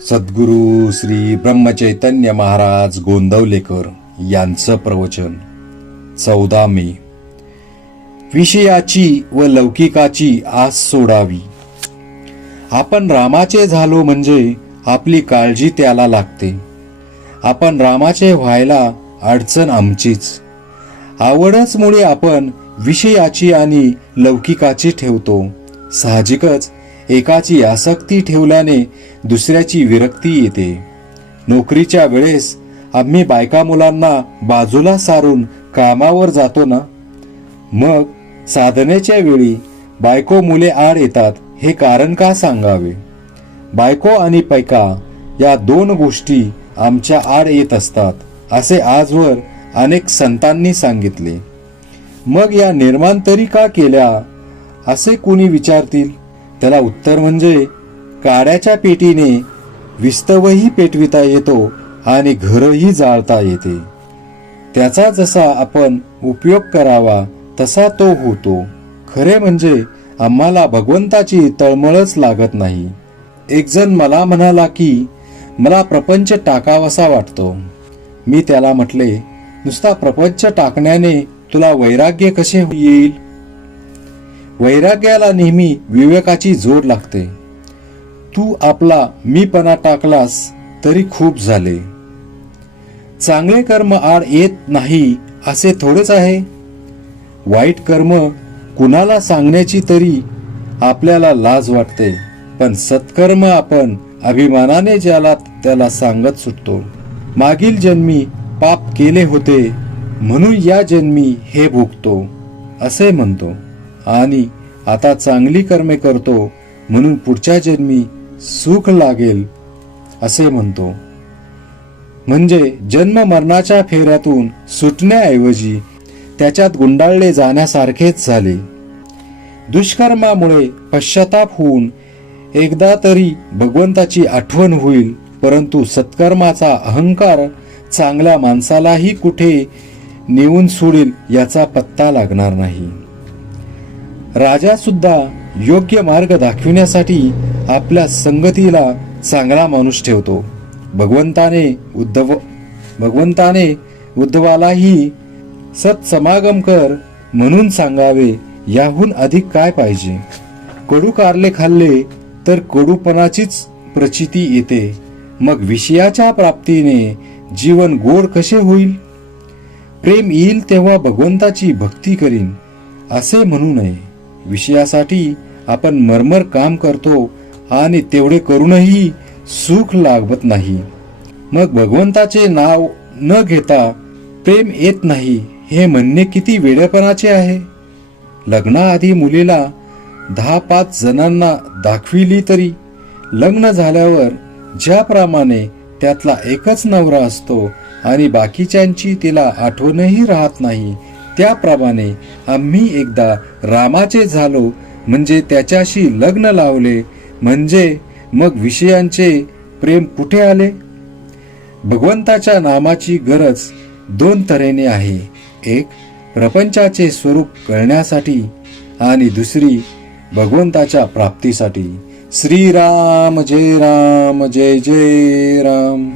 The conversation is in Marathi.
सद्गुरू श्री ब्रह्मचैतन्य महाराज गोंदवलेकर यांचं प्रवचन 14 मे. विषयाची व लौकिकाची आस सोडावी. आपण रामाचे झालो म्हणजे आपली काळजी त्याला लागते. आपण रामाचे व्हायला अडचण आमचीच. आवडच मुळे आपण विषयाची आणि लौकिकाची ठेवतो. साहजिकच एकाची आसक्ती ठेवल्याने दुसऱ्याची विरक्ती येते. नोकरीच्या वेळेस आम्ही बायका मुलांना बाजूला सारून कामावर जातो ना, मग साधनेच्या वेळी बायको मुले आड येतात. हे कारण का सांगावे? बायको आणि पैका या दोन गोष्टी आमच्या आड येत असतात असे आजवर अनेक संतांनी सांगितले. मग या निर्माण तरी का केल्या असे कुणी विचारतील. त्याला उत्तर म्हणजे काड्याच्या पेटीने विस्तवही पेटविता येतो आणि घरही जाळता येते. त्याचा जसा आपण उपयोग करावा तसा तो होतो. खरे म्हणजे आम्हाला भगवंताची तळमळच लागत नाही. एक जण मला म्हणाला की मला प्रपंच टाकावासा वाटतो. मी त्याला म्हटले, नुसता प्रपंच टाकण्याने तुला वैराग्य कसे येईल? वैराग्याला नेहमी विवेकाची जोड लागते. तू आपला मीपणा टाकलास तरी खूप झाले. चांगले कर्म आड येत नाही असे थोडेच आहे. वाईट कर्म कुणाला सांगण्याची तरी आपल्याला लाज वाटते, पण सत्कर्म आपण अभिमानाने ज्याला त्याला सांगत सुटतो. मागील जन्मी पाप केले होते म्हणून या जन्मी हे भोगतो असे म्हणतो, आणि आता चांगली कर्मे करतो म्हणून पुढच्या जन्मी सुख लागेल असे म्हणतो. म्हणजे जन्म मरणाच्या फेऱ्यातून सुटण्याऐवजी त्याच्यात गुंडाळले जाण्यासारखेच झाले. दुष्कर्मामुळे पश्चाताप होऊन एकदा तरी भगवंताची आठवण होईल, परंतु सत्कर्माचा अहंकार चांगल्या माणसालाही कुठे नेऊन सोडेल याचा पत्ता लागणार नाही. राजा सुद्धा योग्य मार्ग दाखविण्यासाठी आपल्या संगतीला चांगला माणूस ठेवतो. भगवंताने उद्धवालाही सत्समागम कर म्हणून सांगावे, याहून अधिक काय पाहिजे? कडू कारले खाल्ले तर कडूपणाचीच प्रचिती येते. मग विषयाच्या प्राप्तीने जीवन गोड कसे होईल? प्रेम येईल तेव्हा भगवंताची भक्ती करीन असे म्हणू नये. विषयासाठी आपण मरमर काम करतो आणि तेवढे करूनही सुख लागत नाही. मग भगवंताचे नाव न घेता प्रेम येत नाही हे म्हणणे किती वेडेपणाचे आहे. लग्नाआधी मुलीला 10-5 जणांना दाखविली तरी लग्न झाल्यावर ज्याप्रमाणे त्यातला एकच नवरा असतो आणि बाकीच्यांची तिला आठवणही राहत नाही, त्याप्रमाणे आम्ही एकदा रामाचे झालो म्हणजे त्याच्याशी लग्न लावले, म्हणजे मग विषयांचे प्रेम कुठे आले? भगवंताच्या नामाची गरज 2 तऱ्हेने आहे. एक प्रपंचाचे स्वरूप कळण्यासाठी आणि दुसरी भगवंताच्या प्राप्तीसाठी. श्रीराम जय राम, जय जय राम.